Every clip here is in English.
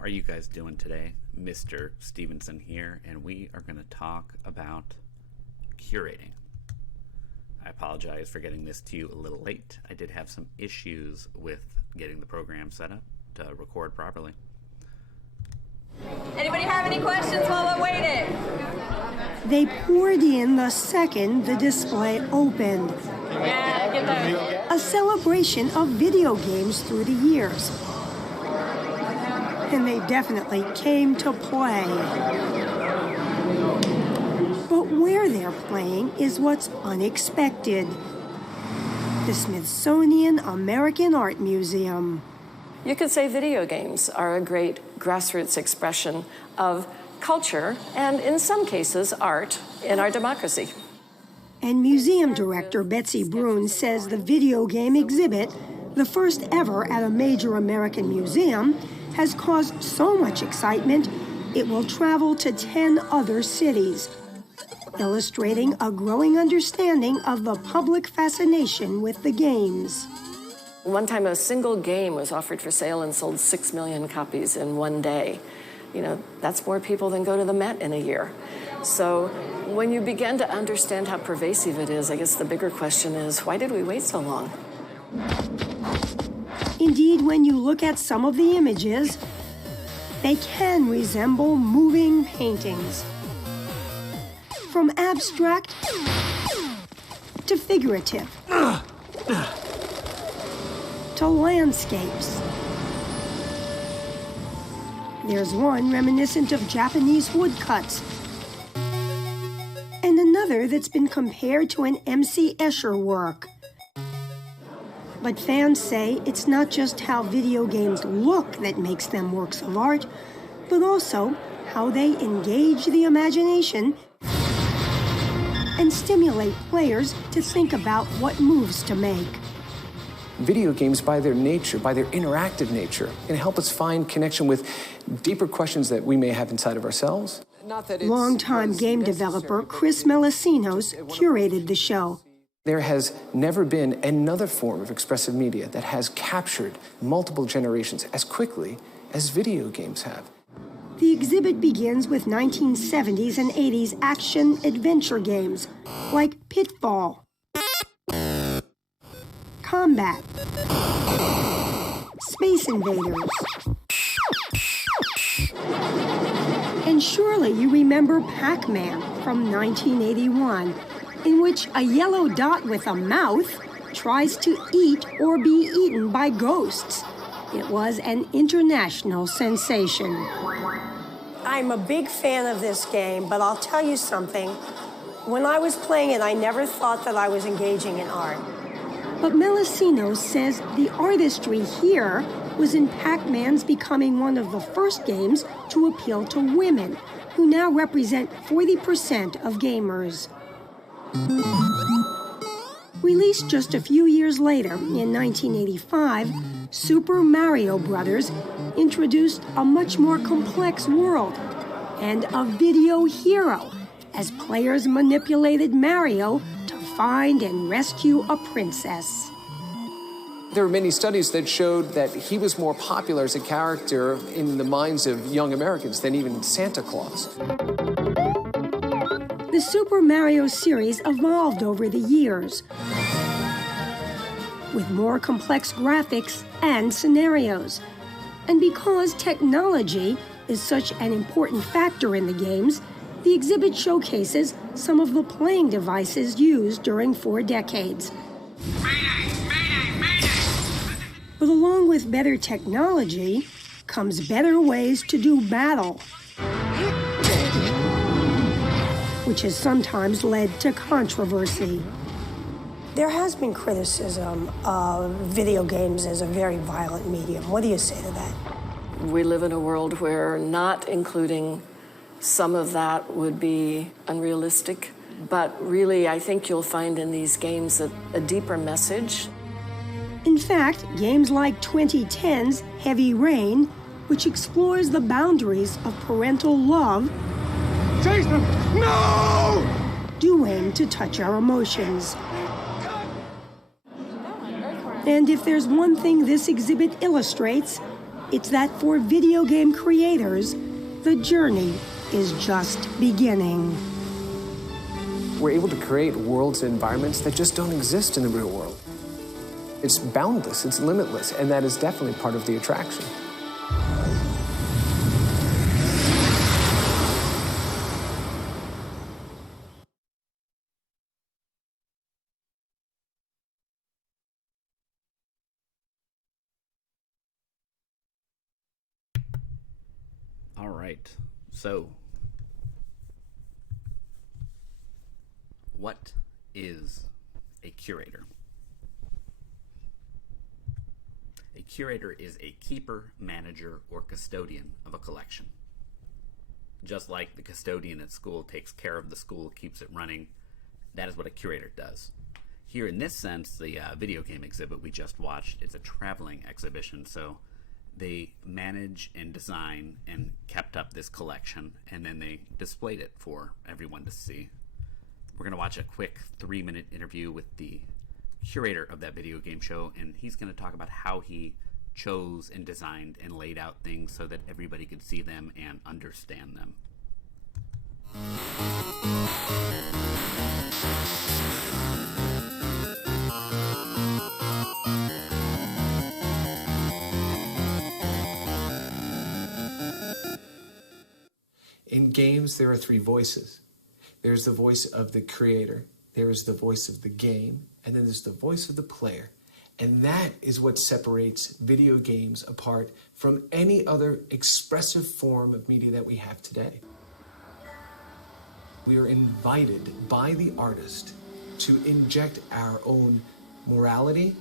are you guys doing today? Mr. Stevenson here, and we are going to talk about curating. I apologize for getting this to you a little late. I did have some issues with getting the program set up to record properly. Anybody have any questions while we're waiting? They poured in the second the display opened. Yeah, get there. A celebration of video games through the years. And they definitely came to play. But where they're playing is what's unexpected. The Smithsonian American Art Museum. You could say video games are a great grassroots expression of culture and, in some cases, art in our democracy. And museum director Betsy Brune says the video game exhibit, the first ever at a major American museum, has caused so much excitement it will travel to 10 other cities, illustrating a growing understanding of the public fascination with the games. One time a single game was offered for sale and sold 6 million copies in one day. You know, that's more people than go to the Met in a year. So when you begin to understand how pervasive it is, I guess the bigger question is, why did we wait so long? Indeed, when you look at some of the images, they can resemble moving paintings. From abstract to figurative to landscapes. There's one reminiscent of Japanese woodcuts, and another that's been compared to an M.C. Escher work. But fans say it's not just how video games look that makes them works of art, but also how they engage the imagination and stimulate players to think about what moves to make. Video games, by their nature, by their interactive nature, can help us find connection with deeper questions that we may have inside of ourselves. Longtime game developer Chris Melisinos curated the show. There has never been another form of expressive media that has captured multiple generations as quickly as video games have. The exhibit begins with 1970s and 80s action-adventure games like Pitfall, Combat, Space Invaders. And surely you remember Pac-Man from 1981, in which a yellow dot with a mouth tries to eat or be eaten by ghosts. It was an international sensation. I'm a big fan of this game, but I'll tell you something. When I was playing it, I never thought that I was engaging in art. But Melisinos says the artistry here was in Pac-Man's becoming one of the first games to appeal to women, who now represent 40% of gamers. Released just a few years later, in 1985, Super Mario Bros. Introduced a much more complex world and a video hero as players manipulated Mario to find and rescue a princess. There were many studies that showed that he was more popular as a character in the minds of young Americans than even Santa Claus. The Super Mario series evolved over the years, with more complex graphics and scenarios. And because technology is such an important factor in the games, the exhibit showcases some of the playing devices used during 4 decades. But along with better technology comes better ways to do battle, which has sometimes led to controversy. There has been criticism of video games as a very violent medium. What do you say to that? We live in a world where not including some of that would be unrealistic. But really, I think you'll find in these games a deeper message. In fact, games like 2010's Heavy Rain, which explores the boundaries of parental love, Jason, no! do aim to touch our emotions. And if there's one thing this exhibit illustrates, It's that for video game creators, the journey is just beginning. We're able to create worlds and environments that just don't exist in the real world. It's boundless, it's limitless, and that is definitely part of the attraction. All right. So, what is a curator? A curator is a keeper, manager, or custodian of a collection. Just like the custodian at school takes care of the school, keeps it running, that is what a curator does. Here in this sense, the video game exhibit we just watched is a traveling exhibition, so they manage and design and kept up this collection, and then they displayed it for everyone to see. We're going to watch a quick 3-minute interview with the curator of that video game show, and he's going to talk about how he chose and designed and laid out things so that everybody could see them and understand them. In games, there are 3 voices. There's the voice of the creator, there is the voice of the game, and then there's the voice of the player. And that is what separates video games apart from any other expressive form of media that we have today. We are invited by the artist to inject our own morality,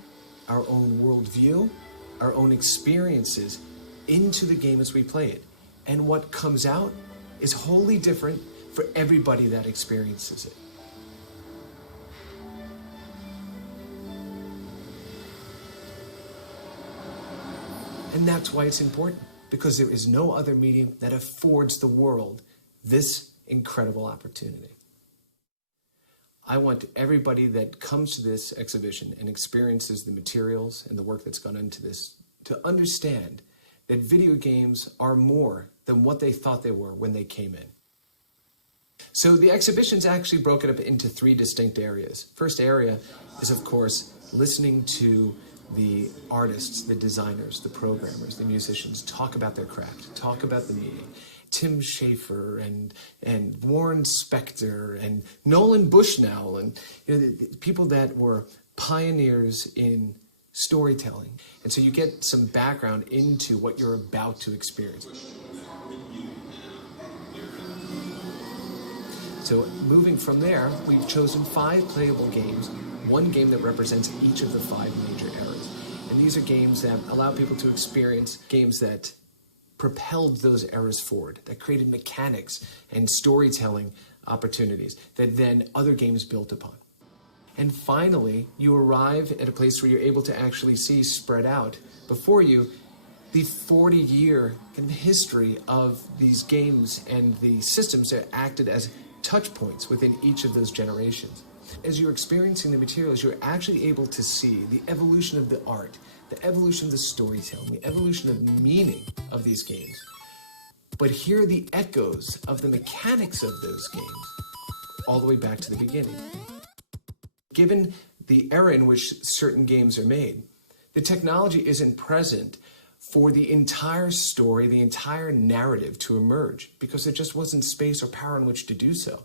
our own worldview, our own experiences into the game as we play it. And what comes out is wholly different for everybody that experiences it. And that's why it's important, because there is no other medium that affords the world this incredible opportunity. I want everybody that comes to this exhibition and experiences the materials and the work that's gone into this to understand that video games are more than what they thought they were when they came in. So the exhibition's actually broken up into 3 distinct areas. First area is, of course, listening to the artists, the designers, the programmers, the musicians talk about their craft, talk about the media. Tim Schafer and Warren Spector and Nolan Bushnell and the people that were pioneers in storytelling. And so you get some background into what you're about to experience. So moving from there, we've chosen 5 playable games, 1 game that represents each of the 5 major eras. And these are games that allow people to experience games that propelled those eras forward, that created mechanics and storytelling opportunities that then other games built upon. And finally, you arrive at a place where you're able to actually see spread out before you the 40-year kind of history of these games and the systems that acted as touch points within each of those generations. As you're experiencing the materials, you're actually able to see the evolution of the art, the evolution of the storytelling, the evolution of the meaning of these games. But hear the echoes of the mechanics of those games all the way back to the beginning. Given the era in which certain games are made, the technology isn't present for the entire story, the entire narrative to emerge, because there just wasn't space or power in which to do so.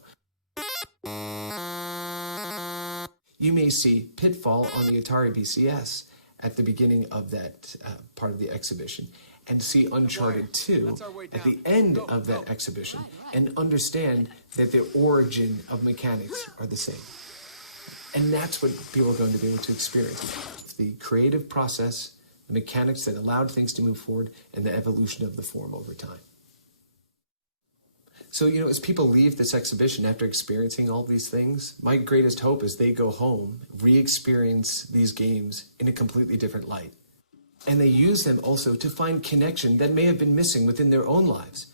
You may see Pitfall on the Atari VCS at the beginning of that part of the exhibition, and see Uncharted 2 at the end of that exhibition, and understand that the origin of mechanics are the same. And that's what people are going to be able to experience. The creative process, the mechanics that allowed things to move forward, and the evolution of the form over time. So, as people leave this exhibition after experiencing all these things, my greatest hope is they go home, re-experience these games in a completely different light. And they use them also to find connection that may have been missing within their own lives.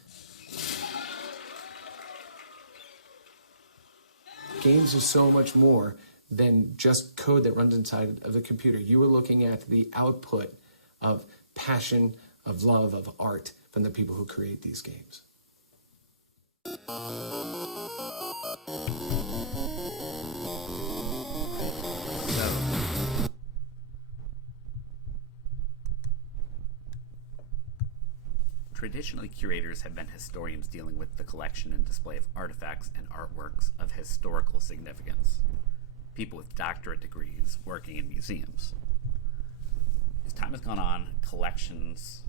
Games are so much more than just code that runs inside of the computer. You were looking at the output of passion, of love, of art from the people who create these games. Traditionally, curators have been historians dealing with the collection and display of artifacts and artworks of historical significance. People with doctorate degrees working in museums. As time has gone on, collections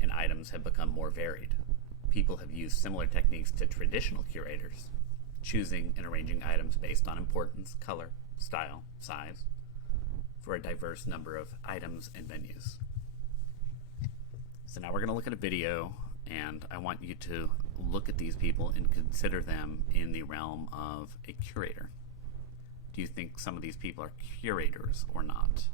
and items have become more varied. People have used similar techniques to traditional curators, choosing and arranging items based on importance, color, style, size, for a diverse number of items and venues. So now we're going to look at a video, and I want you to look at these people and consider them in the realm of a curator. Do you think some of these people are curators or not?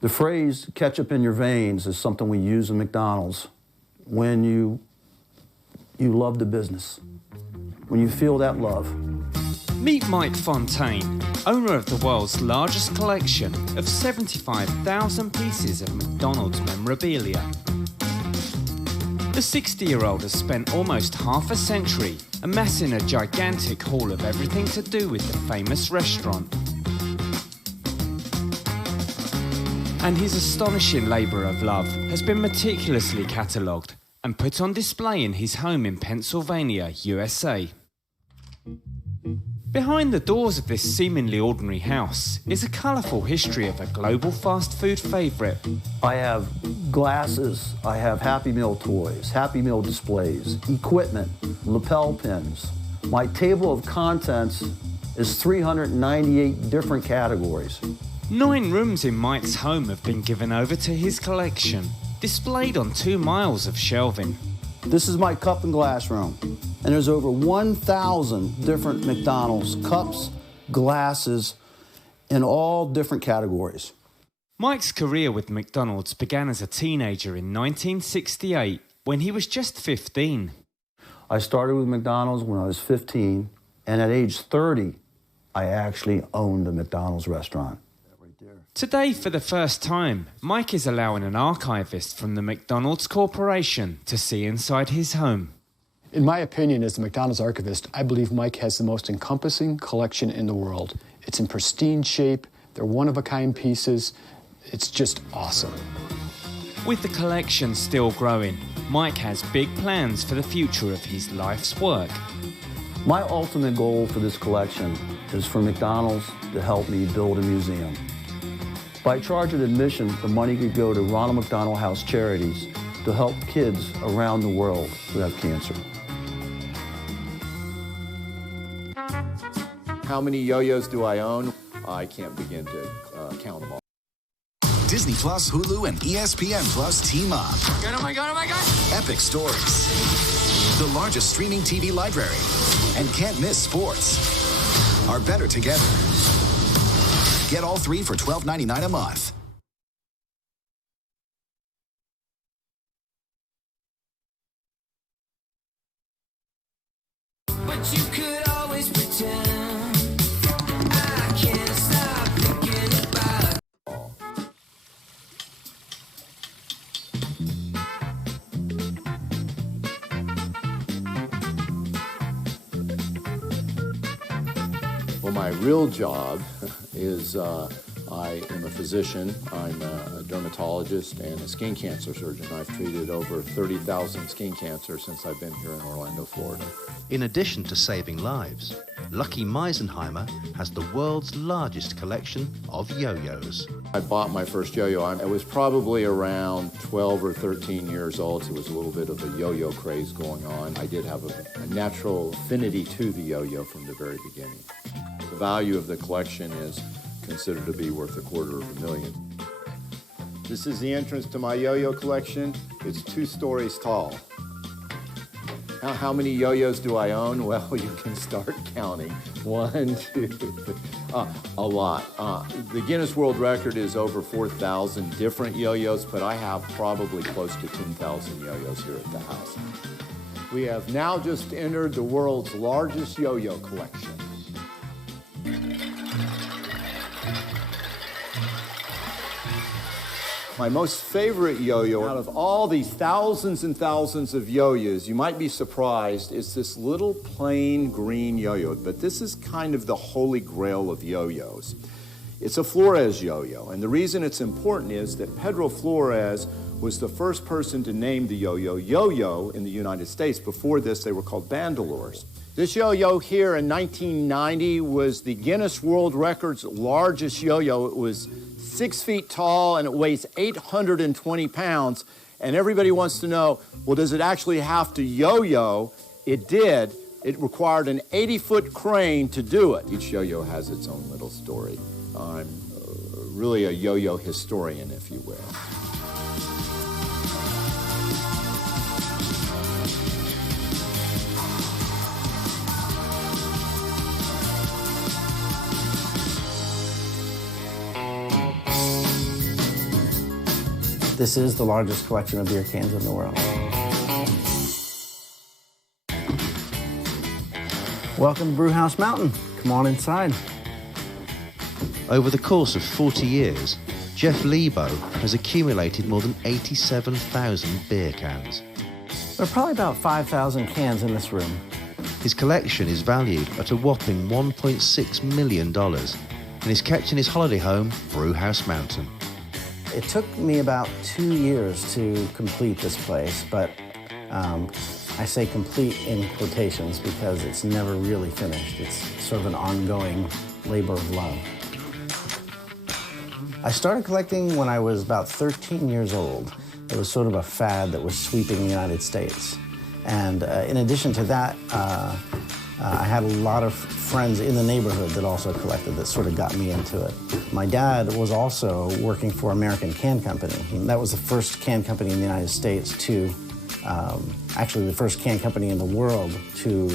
The phrase ketchup in your veins is something we use in McDonald's when you love the business, when you feel that love. Meet Mike Fontaine, owner of the world's largest collection of 75,000 pieces of McDonald's memorabilia. The 60-year-old has spent almost half a century amassing a gigantic haul of everything to do with the famous restaurant. And his astonishing labour of love has been meticulously catalogued and put on display in his home in Pennsylvania, USA. Behind the doors of this seemingly ordinary house is a colourful history of a global fast food favourite. I have glasses, I have Happy Meal toys, Happy Meal displays, equipment, lapel pins. My table of contents is 398 different categories. 9 rooms in Mike's home have been given over to his collection, displayed on 2 miles of shelving. This is my cup and glass room, and there's over 1,000 different McDonald's cups, glasses, in all different categories. Mike's career with McDonald's began as a teenager in 1968, when he was just 15. I started with McDonald's when I was 15, and at age 30, I actually owned a McDonald's restaurant. Today, for the first time, Mike is allowing an archivist from the McDonald's Corporation to see inside his home. In my opinion, as the McDonald's archivist, I believe Mike has the most encompassing collection in the world. It's in pristine shape, they're one-of-a-kind pieces, it's just awesome. With the collection still growing, Mike has big plans for the future of his life's work. My ultimate goal for this collection is for McDonald's to help me build a museum. By charging admission, the money could go to Ronald McDonald House Charities to help kids around the world who have cancer. How many yo-yos do I own? I can't begin to count them all. Disney Plus, Hulu, and ESPN Plus team up. Oh my God, oh my God! Epic stories. The largest streaming TV library. And can't miss sports. Are better together. Get all 3 for $12.99 a month. But you could always pretend. I can't stop thinking about it. Well, my real job is I am a physician, I'm a dermatologist and a skin cancer surgeon. I've treated over 30,000 skin cancers since I've been here in Orlando, Florida. In addition to saving lives, Lucky Meisenheimer has the world's largest collection of yo-yos. I bought my first yo-yo. I was probably around 12 or 13 years old, so there was a little bit of a yo-yo craze going on. I did have a natural affinity to the yo-yo from the very beginning. The value of the collection is considered to be worth $250,000. This is the entrance to my yo-yo collection. It's 2 stories tall. How many yo-yos do I own? Well, you can start counting. 1, 2, 3, a lot. The Guinness World Record is over 4,000 different yo-yos, but I have probably close to 10,000 yo-yos here at the house. We have now just entered the world's largest yo-yo collection. My most favorite yo-yo out of all these thousands and thousands of yo-yos, you might be surprised, is this little plain green yo-yo, but this is kind of the holy grail of yo-yos. It's a Flores yo-yo, and the reason it's important is that Pedro Flores was the first person to name the yo-yo yo-yo in the United States. Before this, they were called bandolores. This yo-yo here in 1990 was the Guinness World Record's largest yo-yo. It was 6 feet tall and it weighs 820 pounds. And everybody wants to know, well, does it actually have to yo-yo? It did. It required an 80-foot crane to do it. Each yo-yo has its own little story. I'm really a yo-yo historian, if you will. This is the largest collection of beer cans in the world. Welcome to Brewhouse Mountain. Come on inside. Over the course of 40 years, Jeff Lebo has accumulated more than 87,000 beer cans. There are probably about 5,000 cans in this room. His collection is valued at a whopping $1.6 million and is kept in his holiday home, Brewhouse Mountain. It took me about 2 years to complete this place, but I say complete in quotations because it's never really finished. It's sort of an ongoing labor of love. I started collecting when I was about 13 years old. It was sort of a fad that was sweeping the United States. And in addition to that, I had a lot of friends in the neighborhood that also collected that sort of got me into it. My dad was also working for American Can Company. That was the first can company in the United States to, actually the first can company in the world to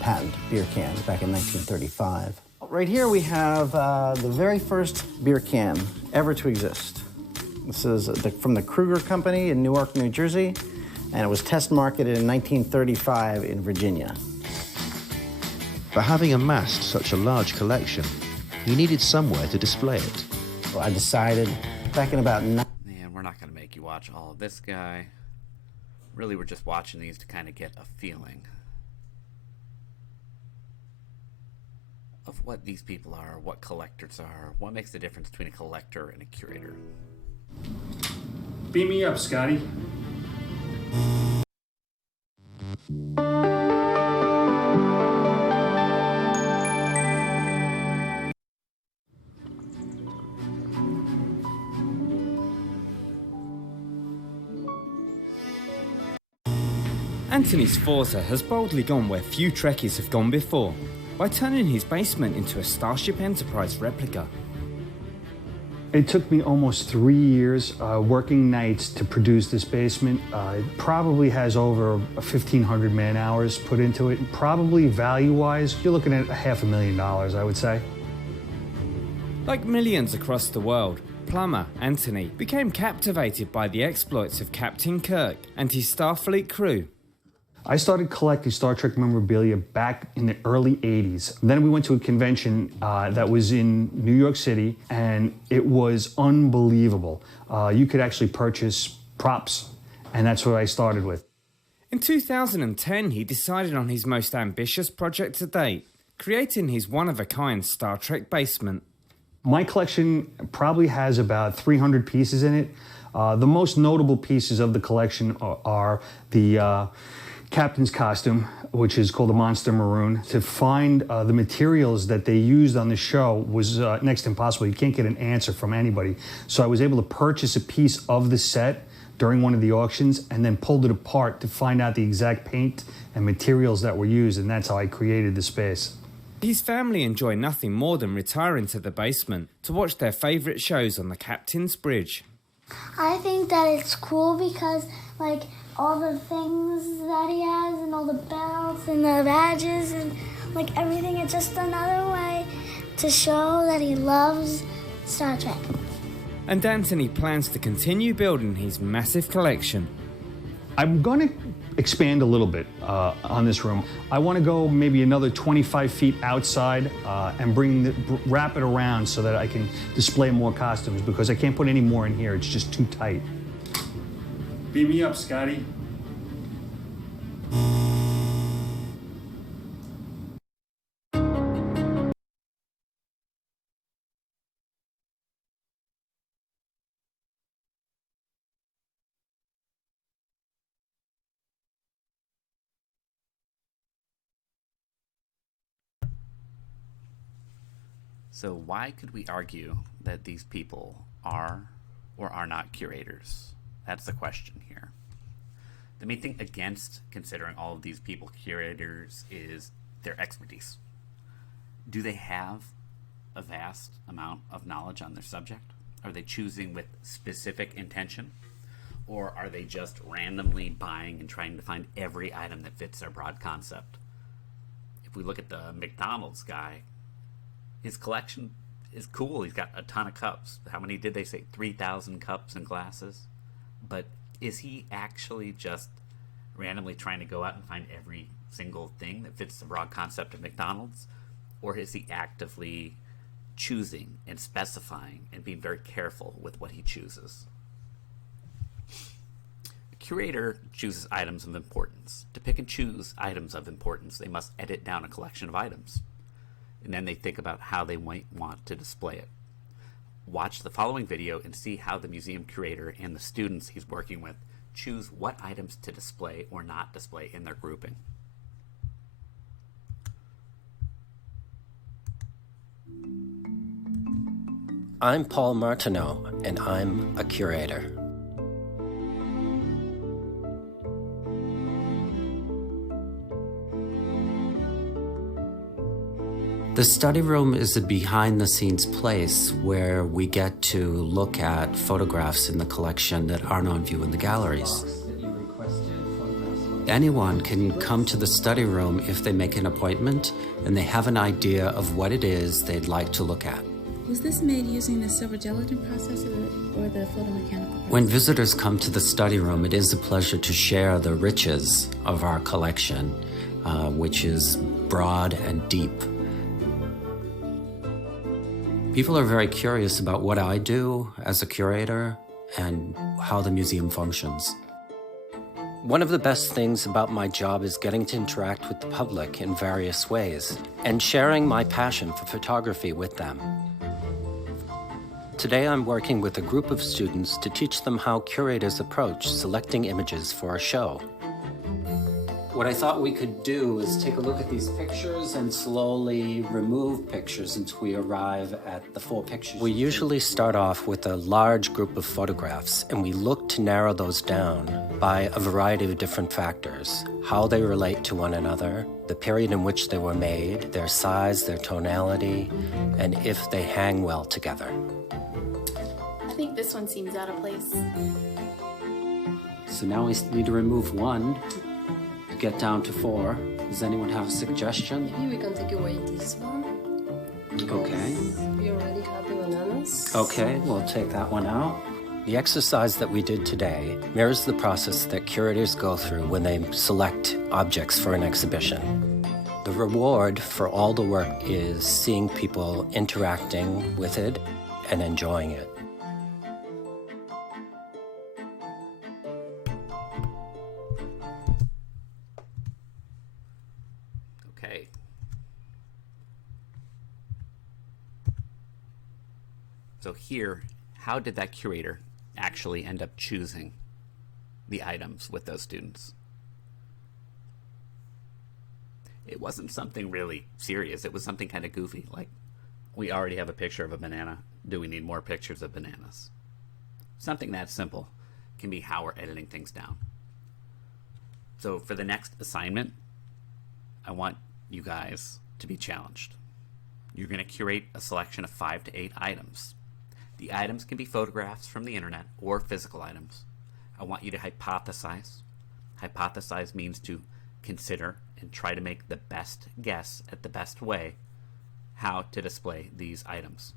patent beer cans back in 1935. Right here we have the very first beer can ever to exist. This is from the Kruger Company in Newark, New Jersey, and it was test marketed in 1935 in Virginia. But having amassed such a large collection, he needed somewhere to display it. So I decided back in about... Man, we're not going to make you watch all of this guy. Really, we're just watching these to kind of get a feeling of what these people are, what collectors are, what makes the difference between a collector and a curator. Beam me up, Scotty. Anthony Sforza has boldly gone where few Trekkies have gone before, by turning his basement into a Starship Enterprise replica. It took me almost 3 years working nights to produce this basement. It probably has over 1,500 man hours put into it. Probably value-wise, you're looking at $500,000, I would say. Like millions across the world, plumber Anthony became captivated by the exploits of Captain Kirk and his Starfleet crew. I started collecting Star Trek memorabilia back in the early 80s. Then we went to a convention that was in New York City, and it was unbelievable. You could actually purchase props, and that's what I started with. In 2010, he decided on his most ambitious project to date, creating his one-of-a-kind Star Trek basement. My collection probably has about 300 pieces in it. The most notable pieces of the collection are the captain's costume, which is called a Monster Maroon. To find the materials that they used on the show was next to impossible. You can't get an answer from anybody. So I was able to purchase a piece of the set during one of the auctions and then pulled it apart to find out the exact paint and materials that were used, and that's how I created the space. His family enjoy nothing more than retiring to the basement to watch their favourite shows on the Captain's Bridge. I think that it's cool because like all the things that he has and all the belts and the badges and like everything. It's just another way to show that he loves Star Trek. And Anthony plans to continue building his massive collection. I'm going to expand a little bit on this room. I want to go maybe another 25 feet outside and wrap it around so that I can display more costumes, because I can't put any more in here. It's just too tight. Beat me up, Scotty. So why could we argue that these people are or are not curators? That's the question here. The main thing against considering all of these people curators is their expertise. Do they have a vast amount of knowledge on their subject? Are they choosing with specific intention? Or are they just randomly buying and trying to find every item that fits their broad concept? If we look at the McDonald's guy, his collection is cool. He's got a ton of cups. How many did they say? 3,000 cups and glasses? But is he actually just randomly trying to go out and find every single thing that fits the broad concept of McDonald's? Or is he actively choosing and specifying and being very careful with what he chooses? A curator chooses items of importance. To pick and choose items of importance, they must edit down a collection of items. And then they think about how they might want to display it. Watch the following video and see how the museum curator and the students he's working with choose what items to display or not display in their grouping. I'm Paul Martineau, and I'm a curator. The study room is a behind-the-scenes place where we get to look at photographs in the collection that aren't on view in the galleries. Anyone can come to the study room if they make an appointment and they have an idea of what it is they'd like to look at. Was this made using the silver gelatin process or the photomechanical process? When visitors come to the study room, it is a pleasure to share the riches of our collection, which is broad and deep. People are very curious about what I do as a curator and how the museum functions. One of the best things about my job is getting to interact with the public in various ways and sharing my passion for photography with them. Today I'm working with a group of students to teach them how curators approach selecting images for a show. What I thought we could do is take a look at these pictures and slowly remove pictures until we arrive at the 4 pictures. We usually start off with a large group of photographs, and we look to narrow those down by a variety of different factors: how they relate to one another, the period in which they were made, their size, their tonality, and if they hang well together. I think this one seems out of place. So now we need to remove 1. Get down to 4. Does anyone have a suggestion? Maybe we can take away this one. Okay. We already have the bananas. Okay, we'll take that one out. The exercise that we did today mirrors the process that curators go through when they select objects for an exhibition. The reward for all the work is seeing people interacting with it and enjoying it. So here, how did that curator actually end up choosing the items with those students? It wasn't something really serious. It was something kind of goofy, like, we already have a picture of a banana. Do we need more pictures of bananas? Something that simple can be how we're editing things down. So for the next assignment, I want you guys to be challenged. You're going to curate a selection of 5 to 8 items. The items can be photographs from the internet or physical items. I want you to hypothesize. Hypothesize means to consider and try to make the best guess at the best way how to display these items.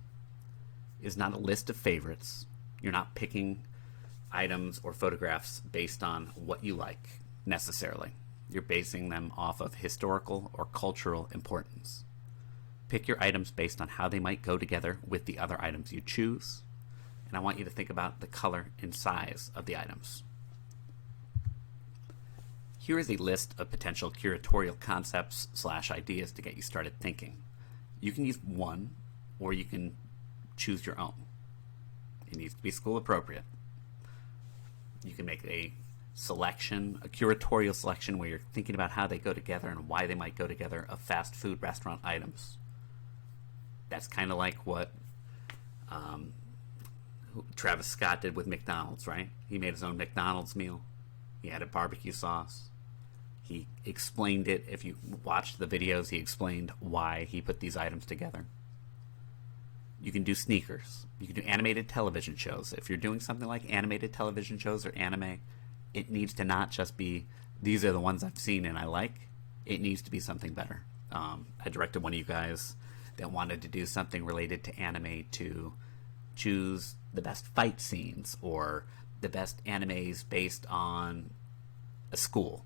It's not a list of favorites. You're not picking items or photographs based on what you like necessarily. You're basing them off of historical or cultural importance. Pick your items based on how they might go together with the other items you choose. And I want you to think about the color and size of the items. Here is a list of potential curatorial concepts / ideas to get you started thinking. You can use one, or you can choose your own. It needs to be school appropriate. You can make a selection, a curatorial selection where you're thinking about how they go together and why they might go together of fast food restaurant items. That's kind of like what Travis Scott did with McDonald's, right? He made his own McDonald's meal. He added barbecue sauce. He explained it. If you watched the videos, he explained why he put these items together. You can do sneakers. You can do animated television shows. If you're doing something like animated television shows or anime, it needs to not just be, these are the ones I've seen and I like. It needs to be something better. I directed one of you guys that wanted to do something related to anime to choose the best fight scenes or the best animes based on a school.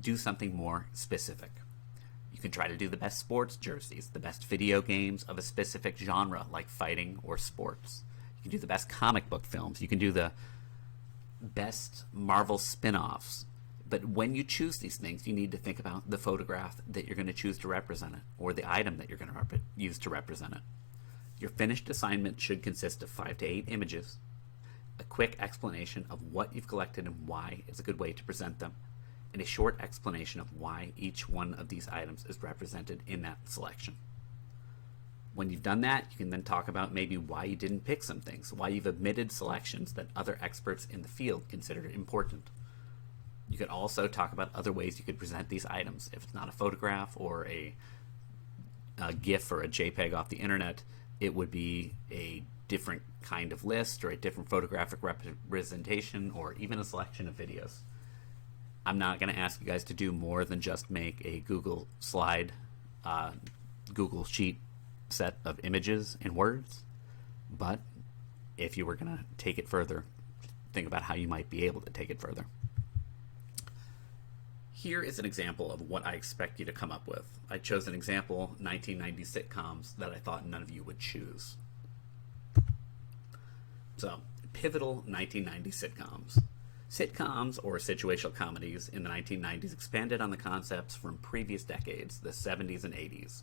Do something more specific. You can try to do the best sports jerseys, the best video games of a specific genre like fighting or sports. You can do the best comic book films. You can do the best Marvel spin-offs. But when you choose these things, you need to think about the photograph that you're going to choose to represent it, or the item that you're going to use to represent it. Your finished assignment should consist of 5 to 8 images, a quick explanation of what you've collected and why is a good way to present them, and a short explanation of why each one of these items is represented in that selection. When you've done that, you can then talk about maybe why you didn't pick some things, why you've omitted selections that other experts in the field consider important. You could also talk about other ways you could present these items. If it's not a photograph or a GIF or a JPEG off the internet, it would be a different kind of list or a different photographic representation or even a selection of videos. I'm not going to ask you guys to do more than just make a Google slide, Google Sheet set of images and words, but if you were going to take it further, think about how you might be able to take it further. Here is an example of what I expect you to come up with. I chose an example 1990 sitcoms that I thought none of you would choose. So, pivotal 1990 sitcoms. Sitcoms, or situational comedies, in the 1990s expanded on the concepts from previous decades, the 70s and 80s.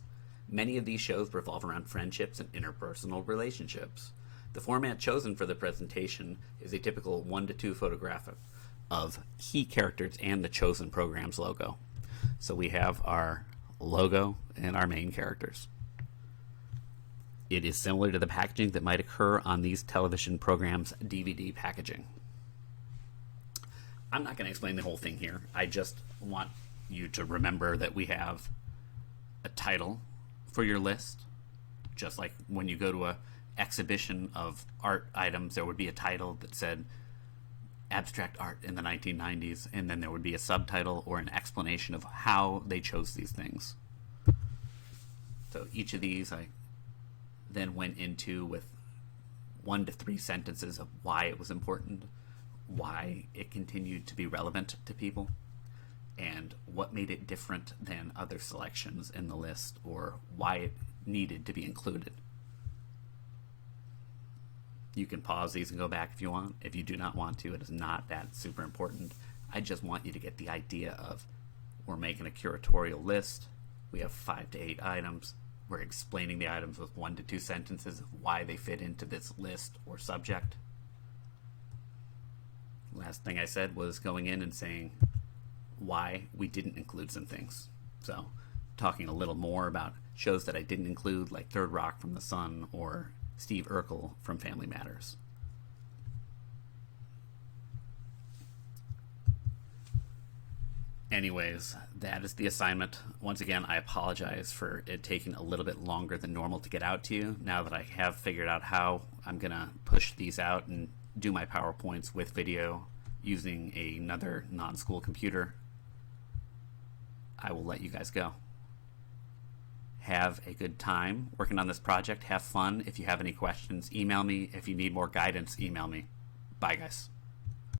Many of these shows revolve around friendships and interpersonal relationships. The format chosen for the presentation is a typical 1 to 2 photograph of key characters and the chosen program's logo. So we have our logo and our main characters. It is similar to the packaging that might occur on these television programs' DVD packaging. I'm not going to explain the whole thing here. I just want you to remember that we have a title for your list. Just like when you go to an exhibition of art items, there would be a title that said abstract art in the 1990s, and then there would be a subtitle or an explanation of how they chose these things. So each of these I then went into with 1 to 3 sentences of why it was important, why it continued to be relevant to people, and what made it different than other selections in the list, or why it needed to be included. You can pause these and go back if you want. If you do not want to, it is not that super important. I just want you to get the idea of, we're making a curatorial list. We have 5 to 8 items. We're explaining the items with 1 to 2 sentences of why they fit into this list or subject. Last thing I said was going in and saying why we didn't include some things. So talking a little more about shows that I didn't include, like Third Rock from the Sun or Steve Urkel from Family Matters. Anyways, that is the assignment. Once again, I apologize for it taking a little bit longer than normal to get out to you. Now that I have figured out how I'm going to push these out and do my PowerPoints with video, using another non-school computer, I will let you guys go. Have a good time working on this project. Have fun. If you have any questions, email me. If you need more guidance, email me. Bye, guys.